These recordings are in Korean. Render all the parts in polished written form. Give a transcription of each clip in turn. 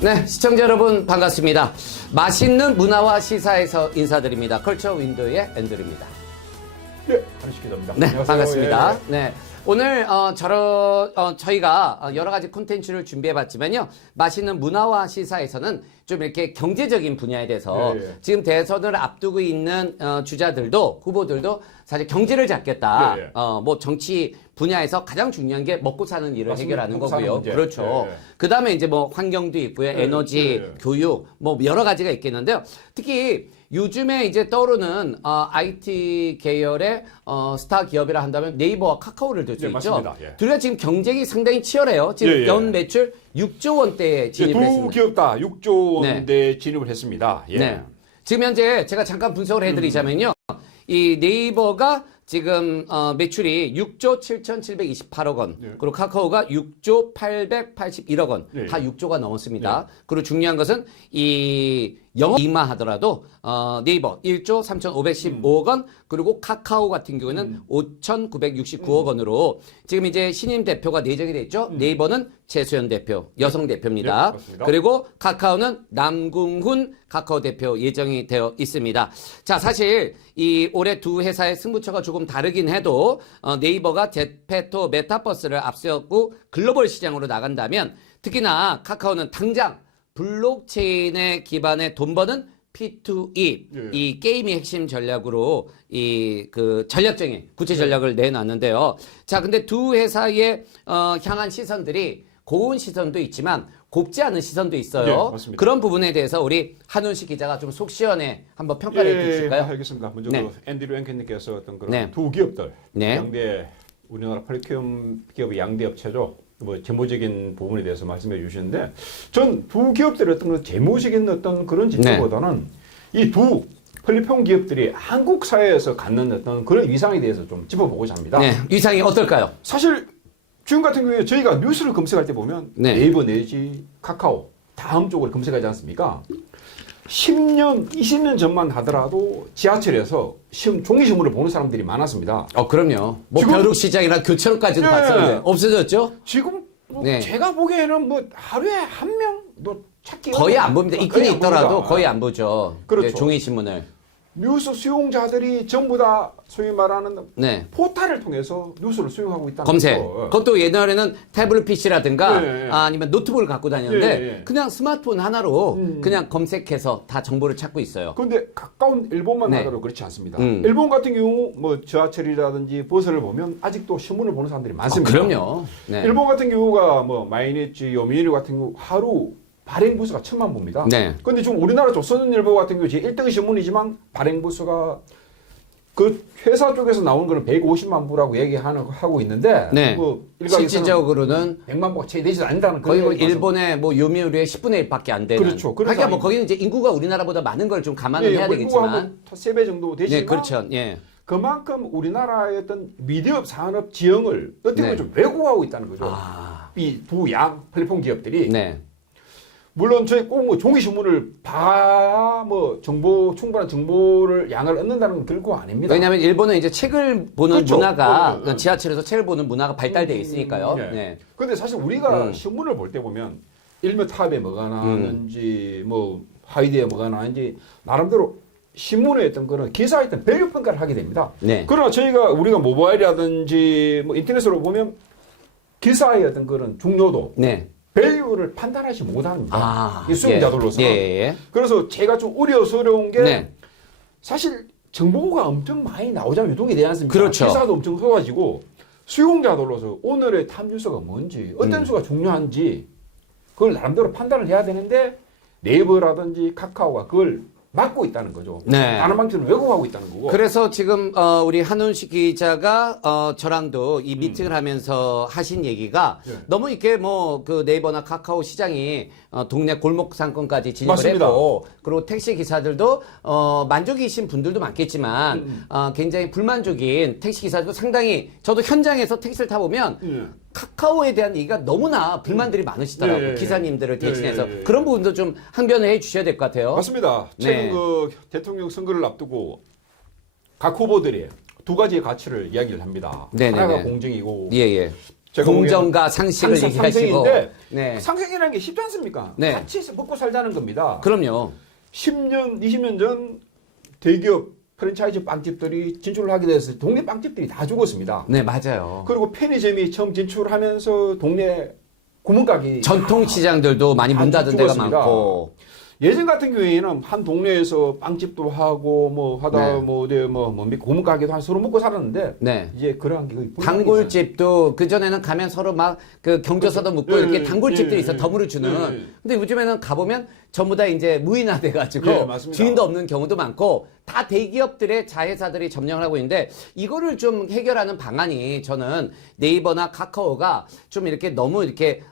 네, 시청자 여러분 반갑습니다. 맛있는 문화와 시사에서 인사드립니다. 컬처 윈도의 앤드류입니다. 네, 한우식 기자입니다. 네, 안녕하세요. 반갑습니다. 예, 예. 네. 오늘 저희가 여러 가지 콘텐츠를 준비해봤지만요. 맛있는 문화와 시사에서는 좀 이렇게 경제적인 분야에 대해서 예, 예. 지금 대선을 앞두고 있는 주자들도 후보들도 사실 경제를 잡겠다. 예, 예. 뭐 정치 분야에서 가장 중요한 게 먹고 사는 일을 맞습니다. 해결하는 먹고 사는 거고요. 문제. 그렇죠. 예, 예. 그 다음에 이제 뭐 환경도 있고요. 에너지, 예, 예. 교육, 뭐 여러 가지가 있겠는데요. 특히 요즘에 이제 떠오르는 IT 계열의 스타 기업이라 한다면 네이버와 카카오를 들 수 예, 있죠. 맞습니다. 예. 둘 다 지금 경쟁이 상당히 치열해요. 지금 예, 예. 연 매출 6조 원대에 진입을 두 했습니다. 기업 다 6조 원대 진입을 했습니다. 예. 네. 지금 현재 제가 잠깐 분석을 해드리자면요. 이 네이버가 지금 매출이 6조 7,728억 원, 예. 그리고 카카오가 6조 881억 원, 예. 다 6조가 넘었습니다. 그리고 중요한 것은 이 영업이익만 하더라도 네이버 1조 3,515억 원, 그리고 카카오 같은 경우에는 5,969억 원으로 지금 이제 신임 대표가 내정이 됐죠. 네이버는 최수연 대표, 여성 대표입니다. 예, 맞습니다. 그리고 카카오는 남궁훈 카카오 대표 예정이 되어 있습니다. 자, 사실 이 올해 두 회사의 승부처가 조금 다르긴 해도 네이버가 제페토 메타버스를 앞세웠고 글로벌 시장으로 나간다면 특히나 카카오는 당장 블록체인에 기반의 돈 버는 P2E 예. 이 게임이 핵심 전략으로 이 그 전략적인 구체 전략을 내놨는데요. 자, 근데 두 회사의 향한 시선들이 고운 시선도 있지만 곱지 않은 시선도 있어요. 예, 맞습니다. 그런 부분에 대해서 우리 한훈식 기자가 좀 속 시원해 한번 평가를 해주실까요? 알겠습니다. 먼저 네. 그 앤드류 앵커님께서 어떤 그런 네. 두 기업들, 네. 양대 우리나라 폴리큐엄 기업의 양대 업체죠. 뭐 재무적인 부분에 대해서 말씀해 주시는데, 전 두 기업들의 어떤 그런 재무적인 어떤 그런 지표보다는 이 두 플랫폼 기업들이 한국 사회에서 갖는 어떤 그런 위상에 대해서 좀 짚어보고자 합니다. 네, 위상이 어떨까요? 사실 지금 같은 경우에 저희가 뉴스를 검색할 때 보면 네. 네이버 내지 카카오 다음 쪽을 검색하지 않습니까? 10년, 20년 전만 하더라도 지하철에서 종이신문을 보는 사람들이 많았습니다. 그럼요. 뭐 지금- 벼룩시장이나 교차로까지도 예. 봤었는데 없어졌죠? 지금 뭐 네. 제가 보기에는 뭐 하루에 한 명 뭐 찾기 거의 안 봅니다. 있긴 거의 안 있더라도 봅니다. 거의 안 보죠. 그렇죠. 네, 종이신문을. 뉴스 수용자들이 전부 다 소위 말하는 네. 포탈을 통해서 뉴스를 수용하고 있다는 검색. 거죠. 그것도 예전에는 태블릿 PC라든가 네. 아니면 노트북을 갖고 다녔는데 네, 네. 그냥 스마트폰 하나로 음. 그냥 검색해서 다 정보를 찾고 있어요. 그런데 가까운 일본만 네. 하더라도 그렇지 않습니다. 음. 일본 같은 경우 뭐 지하철이라든지 버스를 보면 아직도 신문을 보는 사람들이 많습니다. 그럼요. 네. 일본 같은 경우가 뭐 마이니치, 요미우리 같은 경우 하루 발행 부수가 1,000만 부입니다. 네. 그런데 지금 우리나라 조선일보 같은 경우 제 1등 신문이지만 발행 부수가 그 회사 쪽에서 나오는 거는 150만 부라고 얘기하고 있는데 네. 뭐 일각에서는 실질적으로는 100만 부가 채 되지 않는다는 거의 뭐 그런 얘기가 일본의 뭐 요미우리의 10분의 1밖에 안 되는. 그렇죠. 그래서 하긴 뭐 거기는 이제 인구가 우리나라보다 많은 걸 좀 감안을 예, 해야 되겠지만. 3배 정도 되지만 네, 그렇죠. 예. 그만큼 우리나라의 어떤 미디어 산업 지형을 어떻게 보면 네. 좀 왜곡하고 있다는 거죠. 아. 이 두 양 플랫폼 기업들이 네. 물론 저희 꼭 뭐 종이 신문을 봐야 뭐 충분한 정보를 양을 얻는다는 건 결코 아닙니다. 왜냐하면 일본은 이제 책을 보는 그렇죠. 문화가 네. 지하철에서 책을 보는 문화가 발달돼 있으니까요. 예. 네. 근데 사실 우리가 음. 신문을 볼 때 보면 일면 탑에 뭐가 나왔는지 뭐 하위대에 뭐가 나왔는지 나름대로 신문에 어떤 그런 기사에 어떤 밸류 평가를 하게 됩니다. 네. 그러나 우리가 모바일이라든지 뭐 인터넷으로 보면 기사의 어떤 그런 중요도 네. 밸류를 판단하지 못합니다. 아. 이 수용자들로서는. 예. 예. 그래서 제가 좀 우려스러운 게 네. 사실 정보가 엄청 많이 나오자면 유통이 되지 않습니까? 그렇죠. 기사도 엄청 쏟아지고 수용자들로서 오늘의 탑 뉴스가 뭔지 어떤 뉴스가 중요한지 그걸 나름대로 판단을 해야 되는데 네이버라든지 카카오가 그걸 막고 있다는 거죠. 네. 다른 방식으로 왜곡하고 있다는 거고. 그래서 지금 우리 한훈식 기자가 저랑도 이 미팅을 하면서 하신 얘기가 예. 너무 이렇게 뭐 그 네이버나 카카오 시장이 동네 골목 상권까지 진입을 맞습니다. 했고 그리고 택시 기사들도 만족이신 분들도 많겠지만 굉장히 불만족인 택시 기사들도 상당히 저도 현장에서 택시를 타보면 예. 카카오에 대한 얘기가 너무나 불만들이 많으시더라고요. 예, 예. 기사님들을 대신해서. 예, 예. 그런 부분도 좀 항변을 해 주셔야 될 것 같아요. 맞습니다. 최근 네. 그 대통령 선거를 앞두고 각 후보들이 두 가지의 가치를 이야기를 합니다. 네네네. 하나가 공정이고 예, 예. 제가 공정과 상식을 얘기하시고. 상생인데 네. 상생이라는 게 쉽지 않습니까? 네. 같이 먹고 살자는 겁니다. 그럼요. 10년, 20년 전 대기업 프랜차이즈 빵집들이 진출을 하게 돼서 동네 빵집들이 다 죽었습니다. 네, 맞아요. 그리고 편의점이 처음 진출하면서 동네 구멍가게 전통 시장들도 많이 문 닫은 데가 죽었습니다. 많고. 예전 같은 경우에는 한 동네에서 빵집도 하고 뭐 하다 네. 뭐 어디 뭡니까 구멍가게도 한 서로 먹고 살았는데 네. 이제 그러한 게 거의 불가능해졌어요. 단골집도 그전에는 가면 서로 막 그 경조사도 묻고 예, 이렇게 예, 단골집들이 예, 있어 예. 덤으로 주는. 예, 예. 근데 요즘에는 가보면 전부 다 이제 무인화 돼가지고 예, 맞습니다. 주인도 없는 경우도 많고 다 대기업들의 자회사들이 점령을 하고 있는데 이거를 좀 해결하는 방안이 저는 네이버나 카카오가 좀 이렇게 너무 이렇게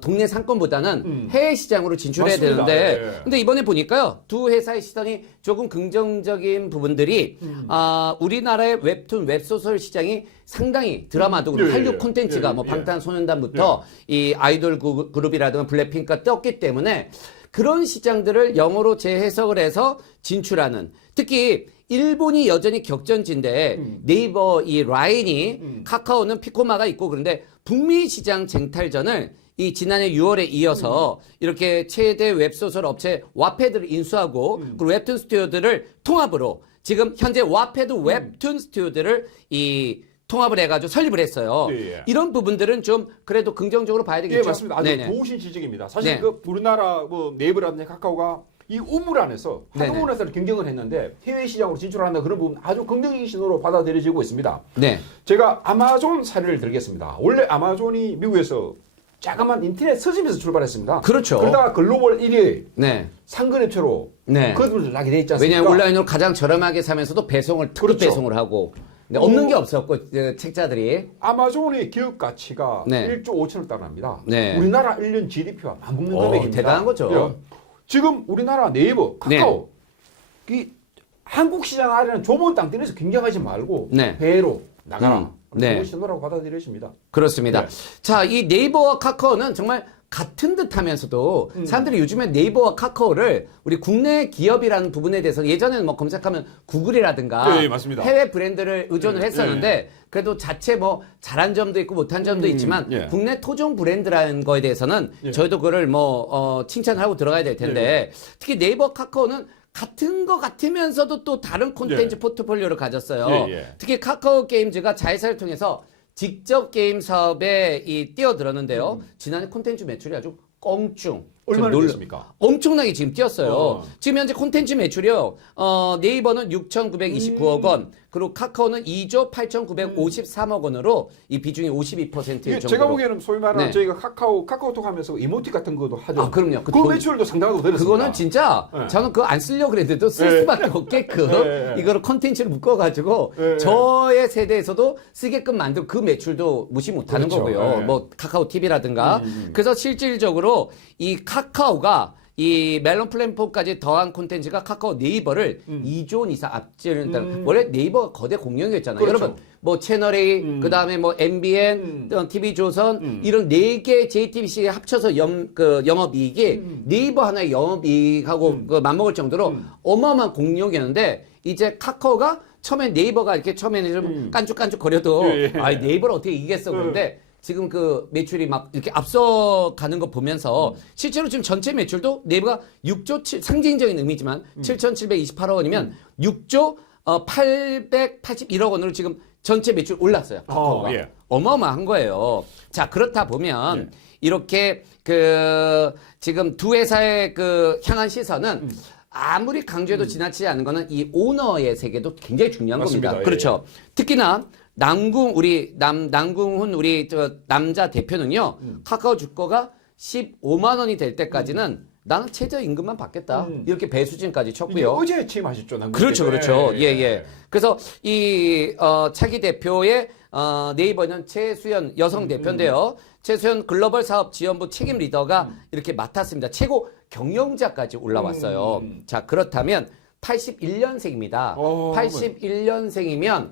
동네 상권보다는 해외 시장으로 진출해야 맞습니다. 되는데 예. 근데 이번에 보니까요 두 회사의 시선이 조금 긍정적인 부분들이 우리나라의 웹툰 웹소설 시장이 상당히 드라마도 그렇고 예, 한류 예. 콘텐츠가 예, 뭐 예. 방탄소년단부터 이 아이돌 그룹이라든가 블랙핑크가 떴기 때문에 그런 시장들을 영어로 재해석을 해서 진출하는 특히 일본이 여전히 격전지인데 네이버 이 라인이 카카오는 피코마가 있고 그런데 북미 시장 쟁탈전을 이 지난해 6월에 이어서 이렇게 최대 웹소설 업체 와패드를 인수하고 그리고 웹툰 스튜디오들을 통합으로 지금 현재 와패드 웹툰 스튜디오들을 이 통합을 해가지고 설립을 했어요. 예, 예. 이런 부분들은 좀 그래도 긍정적으로 봐야 되겠죠. 예, 맞습니다. 아주 네네. 좋으신 지적입니다. 사실 네. 그 우리나라 뭐 네이버라든지 카카오가 이 우물 안에서 한 네네. 우물 안에서 경쟁을 했는데 해외 시장으로 진출한다 그런 부분 아주 긍정적인 신호로 받아들여지고 있습니다. 네. 제가 아마존 사례를 들겠습니다. 원래 아마존이 미국에서 자그마한 인터넷 서점에서 출발했습니다. 그렇죠. 그러다가 글로벌 1위 네. 상근업체로 네. 거듭을 나게 돼 있지 않습니까? 왜냐하면 온라인으로 가장 저렴하게 사면서도 배송을 특급 그렇죠. 배송을 하고 근데 없는 게 없었고 책자들이 아마존의 기업 가치가 네. 1조 5천을 달합니다. 네. 우리나라 1년 GDP와 맞먹는 금액입니다. 대단한 거죠. 예. 지금 우리나라 네이버, 카카오 이 한국 시장 아래는 좁은 땅들에서 경쟁하지 말고 네. 배로 나가라. 네. 그런 신호라고 받아들여집니다. 그렇습니다. 네. 자, 이 네이버와 카카오는 정말 같은 듯 하면서도 사람들이 요즘에 네이버와 카카오를 우리 국내 기업이라는 부분에 대해서 예전에는 뭐 검색하면 구글이라든가 예, 맞습니다. 해외 브랜드를 의존을 예, 했었는데 그래도 자체 뭐 잘한 점도 있고 못한 점도 있지만 예. 국내 토종 브랜드라는 거에 대해서는 예. 저희도 그거를 뭐 칭찬을 하고 들어가야 될 텐데 특히 네이버 카카오는 같은 거 같으면서도 또 다른 콘텐츠 예. 포트폴리오를 가졌어요. 예, 예. 특히 카카오 게임즈가 자회사를 통해서 직접 게임 사업에 뛰어들었는데요. 지난해 콘텐츠 매출이 아주 껑충. 얼마나 놀라- 됐습니까? 엄청나게 지금 뛰었어요. 지금 현재 콘텐츠 매출이요. 네이버는 6,929억 원, 그리고 카카오는 2조 8,953억 원으로 이 비중이 52%일 이게 정도로. 제가 보기에는 소위 말하는 네. 저희가 카카오톡 하면서 이모티 같은 것도 하죠. 아, 그럼요. 그 돈- 매출도 상당하고 늘었습니다. 그거는 진짜 네. 저는 그거 안 쓰려고 그랬는데도 쓸 네. 수밖에 없게끔 네. 이거를 컨텐츠를 묶어가지고 네. 저의 세대에서도 쓰게끔 만들고 그 매출도 무시 못하는 그렇죠. 거고요. 네. 뭐 카카오 TV라든가 그래서 실질적으로 이 카카오가 이 멜론 플랫폼까지 더한 콘텐츠가 카카오 네이버를 2조 원 이상 앞지른다. 원래 네이버가 거대 공룡이었잖아요. 그렇죠. 여러분 뭐 채널A 그다음에 뭐 MBN, TV조선 이런 4개 JTBC 합쳐서 영업이익이 네이버 하나의 영업이익하고 그 맞먹을 정도로 어마어마한 공룡이었는데 이제 카카오가 처음에 네이버가 이렇게 처음에는 좀 깐죽깐죽 거려도 예, 예. 아 네이버를 어떻게 이기겠어 그런데 지금 그 매출이 막 이렇게 앞서가는 거 보면서 실제로 지금 전체 매출도 네이버가 6조 상징적인 의미지만 7,728억 원이면 6조 881억 원으로 지금 전체 매출 올랐어요. 카카오가. 예. 어마어마한 거예요. 자, 그렇다 보면 이렇게 그 지금 두 회사의 그 향한 시선은 아무리 강조해도 지나치지 않은 거는 이 오너의 세계도 굉장히 중요한 맞습니다. 겁니다. 예. 그렇죠. 특히나 남궁훈 우리 저 남자 대표는요. 카카오 주가가 15만 원이 될 때까지는 나는 최저임금만 받겠다. 이렇게 배수진까지 이게 쳤고요. 어제 취임하셨죠, 남궁 그렇죠, 대표. 그렇죠. 예, 예. 그래서 이 차기 대표의 네이버는 최수연 여성 대표인데요. 최수연 글로벌 사업 지원부 책임 리더가 이렇게 맡았습니다. 최고 경영자까지 올라왔어요. 자, 그렇다면 81년생입니다. 어, 81년생이면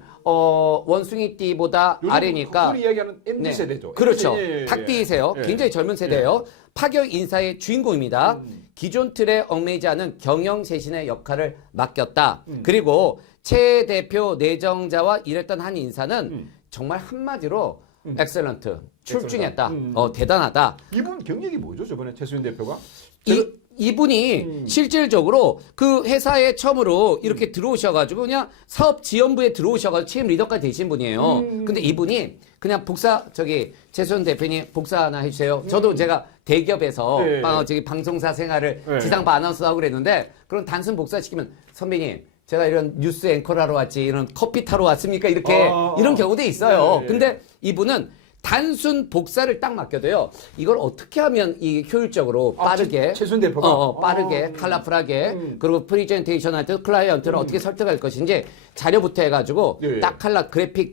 원숭이띠보다 요즘 아래니까 우리 이야기하는 MZ 네. 세대죠. 그렇죠. MZ, 예, 예. 닭띠이세요. 예. 굉장히 젊은 세대예요. 파격 인사의 주인공입니다. 기존 틀에 얽매이지 않은 경영 쇄신의 역할을 맡겼다. 그리고 최 대표 내정자와 일했던 한 인사는 정말 한마디로 엑셀런트, 출중했다, 음. 대단하다. 이분 경력이 뭐죠, 저번에 최수현 대표가? 이분이 실질적으로 그 회사에 처음으로 이렇게 들어오셔가지고 그냥 사업 지원부에 들어오셔가지고 취임 리더까지 되신 분이에요. 근데 이분이 그냥 최수현 대표님 복사 하나 해주세요. 저도 제가 대기업에서 네. 방송사 생활을 네. 지상파 아나운서 하고 그랬는데 그런 단순 복사시키면 선배님 제가 이런 뉴스 앵커를 하러 왔지 이런 커피 타러 왔습니까? 이렇게 이런 경우도 있어요. 네. 근데 이분은 단순 복사를 딱 맡겨도요. 이걸 어떻게 하면 이 효율적으로 빠르게 최수현 대표가 빠르게 컬러풀하게 그리고 프리젠테이션 할 때 클라이언트를 어떻게 설득할 것인지 자료부터 해가지고 예. 딱 그래픽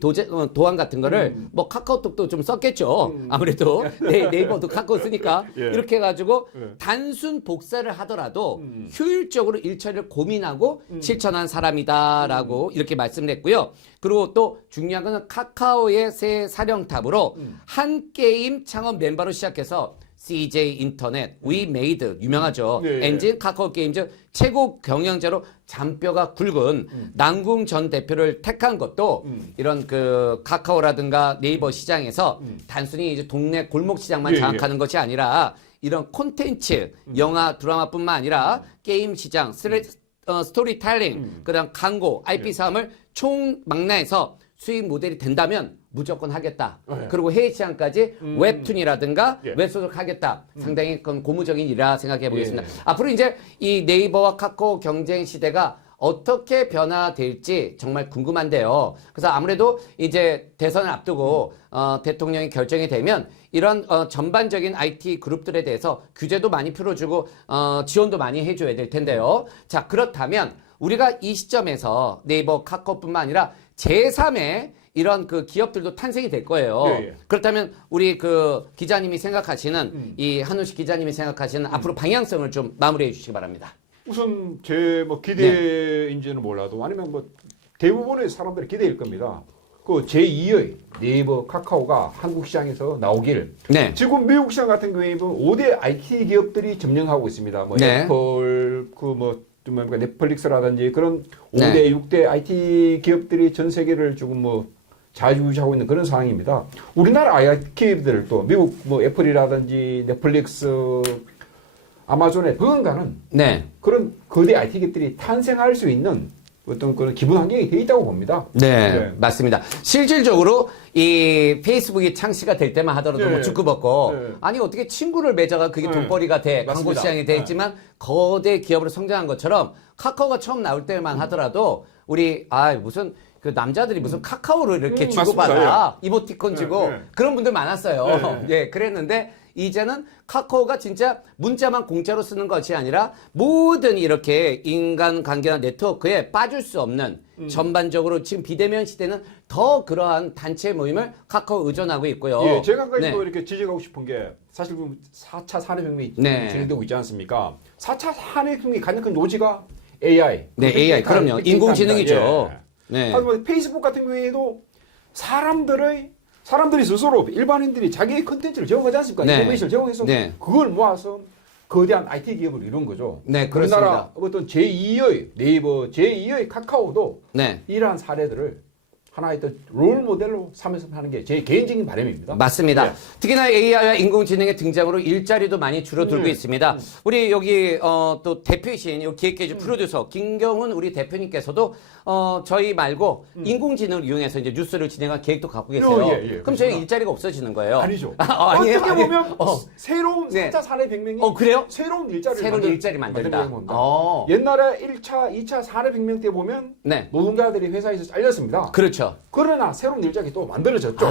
도안 같은 거를 뭐 카카오톡도 좀 썼겠죠. 아무래도 네이버도 카카오 쓰니까 예. 이렇게 해가지고 예. 단순 복사를 하더라도 효율적으로 일처리를 고민하고 실천한 사람이다라고 이렇게 말씀을 했고요. 그리고 또 중요한 거는 카카오의 새 사령탑으로 한 게임 창업 멤버로 시작해서 CJ 인터넷, 위메이드 유명하죠. 네. 엔진, 카카오 게임즈 최고 경영자로 잔뼈가 굵은 남궁 전 대표를 택한 것도 이런 그 카카오라든가 네이버 시장에서 단순히 이제 동네 골목 시장만 예, 장악하는 것이 아니라 이런 콘텐츠, 영화, 드라마뿐만 아니라 게임 시장, 스토리텔링, 그다음 광고, IP 사업을 총망라해서 수익 모델이 된다면 무조건 하겠다. 네. 그리고 해외 시장까지 웹툰이라든가 예. 웹소설 하겠다. 상당히 그건 고무적인 일이라 생각해 보겠습니다. 예. 앞으로 이제 이 네이버와 카카오 경쟁 시대가 어떻게 변화될지 정말 궁금한데요. 그래서 아무래도 이제 대선을 앞두고 대통령이 결정이 되면 이런 전반적인 IT 그룹들에 대해서 규제도 많이 풀어주고 지원도 많이 해줘야 될 텐데요. 자, 그렇다면 우리가 이 시점에서 네이버, 카카오뿐만 아니라 제3의 이런 그 기업들도 탄생이 될 거예요. 예, 예. 그렇다면 우리 그 기자님이 생각하시는 이 한우식 기자님이 생각하시는 앞으로 방향성을 좀 마무리해 주시기 바랍니다. 우선 제 뭐 기대인지는 몰라도 아니면 뭐 대부분의 사람들이 기대일 겁니다. 그 제2의 네이버, 카카오가 한국 시장에서 나오길. 네. 지금 미국 시장 같은 경우에 5대 IT 기업들이 점령하고 있습니다. 뭐 네. 애플, 좀 뭡니까 넷플릭스라든지 그런 5대, 네. 6대 IT 기업들이 전 세계를 지금 뭐 자유유지하고 있는 그런 상황입니다. 우리나라 IT 기업들도 미국 뭐 애플이라든지 넷플릭스, 아마존의 버금가는 네. 그런 거대 IT 기업들이 탄생할 수 있는 어떤 그런 기본 환경이 돼 있다고 봅니다. 네, 맞습니다. 실질적으로 이 페이스북이 창시가 될 때만 하더라도 네. 뭐 죽고 벗고 네. 아니 어떻게 친구를 맺어가 그게 네. 돈벌이가 돼 광고 맞습니다. 시장이 돼 네. 있지만 거대 기업으로 성장한 것처럼 카카오가 처음 나올 때만 하더라도 우리 무슨 그 남자들이 무슨 카카오를 이렇게 주고받아 맞습니다. 이모티콘 주고 네. 그런 분들 많았어요. 네. 예, 그랬는데 이제는 카카오가 진짜 문자만 공짜로 쓰는 것이 아니라 모든 이렇게 인간관계나 네트워크에 빠질 수 없는 전반적으로 지금 비대면 시대는 더 그러한 단체 모임을 카카오 의존하고 있고요. 예, 제가 네. 또 이렇게 지적하고 싶은 게 사실 4차 산업혁명이 네. 진행되고 있지 않습니까? 4차 산업혁명이 가장 큰 요지가 AI. 네, AI 그럼요. 인공지능이죠. 예. 네. 하지만 페이스북 같은 경우에도 사람들이 스스로 일반인들이 자기의 컨텐츠를 제공하지 않습니까? 네. 인포메이션을 제공해서 네. 그걸 모아서 거대한 IT 기업을 이룬 거죠. 네, 우리나라 그렇습니다. 어떤 제2의 네이버, 제2의 카카오도 네. 이러한 사례들을 하나의 또 롤 모델로 삼아서 하는 게 제 개인적인 바람입니다. 맞습니다. 네. 특히나 AI와 인공지능의 등장으로 일자리도 많이 줄어들고 있습니다. 우리 여기 또 대표이신 요 기획계주 프로듀서 김경훈 우리 대표님께서도 저희 말고 인공지능을 이용해서 이제 뉴스를 진행할 계획도 갖고 계세요. 예, 예. 그럼 저희 일자리가 없어지는 거예요? 아니죠. 아니에요? 어떻게 아니에요? 보면 새로운 네. 4차 산업혁명이 그래요? 새로운 일자리를 새로운 일자리 만든다. 겁니다. 어. 옛날에 1차, 2차 산업혁명 때 보면 네. 노동자들이 회사에서 잘렸습니다. 그렇죠. 그러나 새로운 일자리 또 만들어졌죠.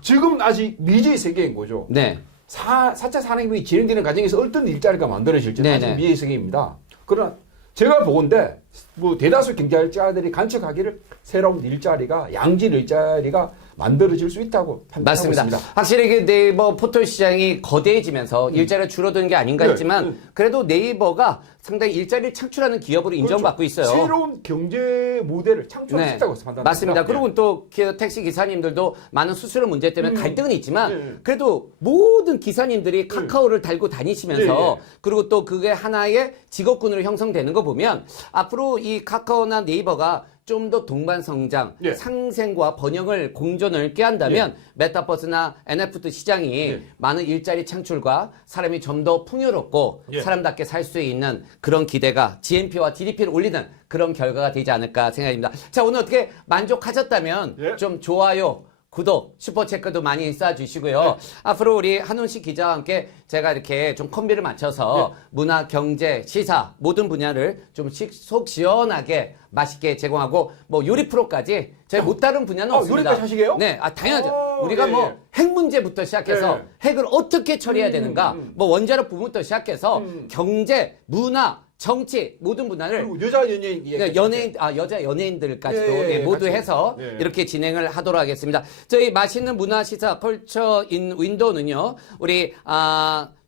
지금 아직 미지의 세계인 거죠. 네. 4차 산업혁명이 진행되는 과정에서 어떤 일자리가 만들어질지는 네네. 아직 미지의 세계입니다. 그러나 제가 보건대 뭐 대다수 경제학자들이 관측하기를 새로운 일자리가 양질 일자리가 만들어질 수 있다고 판단하고 맞습니다. 있습니다. 확실히 그 네이버 포털 시장이 거대해지면서 일자리가 줄어드는 게 아닌가 네. 했지만 그래도 네이버가 상당히 일자리를 창출하는 기업으로 인정받고 있어요. 새로운 경제 모델을 창출할 수 있다고 판단합니다. 맞습니다. 그리고 또 택시 기사님들도 많은 수수료 문제 때문에 갈등은 있지만 네. 그래도 모든 기사님들이 카카오를 달고 다니시면서 네. 그리고 또 그게 하나의 직업군으로 형성되는 거 보면 앞으로 이 카카오나 네이버가 좀 더 동반 성장, 예. 상생과 번영을 공존을 꾀한다면 메타버스나 NFT 시장이 예. 많은 일자리 창출과 사람이 좀 더 풍요롭고 예. 사람답게 살 수 있는 그런 기대가 GNP와 GDP를 올리는 그런 결과가 되지 않을까 생각입니다. 자, 오늘 어떻게 만족하셨다면 예. 좀 좋아요, 구독, 슈퍼체크도 많이 쏴주시고요. 앞으로 우리 한훈식 기자와 함께 제가 이렇게 좀 콤비를 맞춰서 문화, 경제, 시사 모든 분야를 좀 속 시원하게 맛있게 제공하고 뭐 요리 프로까지 저희 못 다른 분야는 없습니다. 요리까지 하시게요? 네, 당연하죠. 우리가 예, 뭐 예. 핵 문제부터 시작해서 핵을 어떻게 처리해야 되는가, 뭐 원자력 부분부터 시작해서 경제, 문화, 정치 모든 분야를 그리고 여자 연예인 그러니까 여자 연예인들까지도 예, 예, 예, 모두 같이. 해서 예. 이렇게 진행을 하도록 하겠습니다. 저희 맛있는 문화 시사 컬처 인 윈도우는요, 우리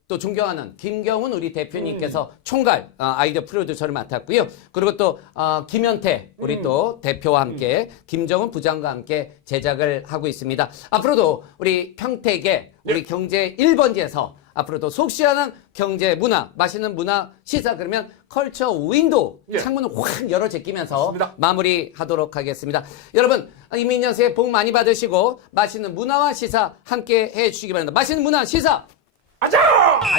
또 존경하는 김경훈 우리 대표님께서 총괄 아이디어 프로듀서를 맡았고요. 그리고 또 김현태 우리 또 대표와 함께 김정은 부장과 함께 제작을 하고 있습니다. 앞으로도 우리 평택의 우리 경제 1번지에서 앞으로도 속 시원한 경제, 문화, 맛있는 문화 시사 그러면 컬처 윈도우 예. 창문을 확 열어 제끼면서 맞습니다. 마무리하도록 하겠습니다. 여러분 이민년 새해 복 많이 받으시고 맛있는 문화와 시사 함께 해주시기 바랍니다. 맛있는 문화 시사. 아자!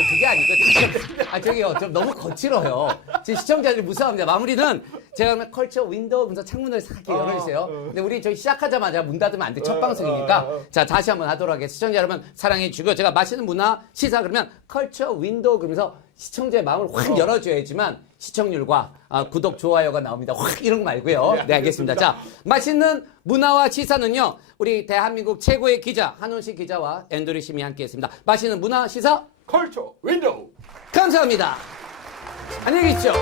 그게 아니고 저기요 좀 너무 거칠어요. 지금 시청자들이 무서워합니다. 마무리는 제가 그러면 컬처 윈도우 하면서 창문을 싹 이렇게 열어주세요. 근데 우리 저희 시작하자마자 문 닫으면 안 돼. 첫 방송이니까. 자 다시 한번 하도록 하겠습니다. 시청자 여러분 사랑해 주시고 제가 맛있는 문화 시사 그러면 컬처 윈도우 그러면서 시청자의 마음을 확 열어줘야지만 시청률과 구독, 좋아요가 나옵니다. 확 이런 거 말고요. 네, 알겠습니다. 자, 맛있는 문화와 시사는요, 우리 대한민국 최고의 기자, 한훈식 기자와 앤드류 심이 함께 했습니다. 맛있는 문화, 시사, 컬처 윈도우. 감사합니다. 안녕히 계십시오.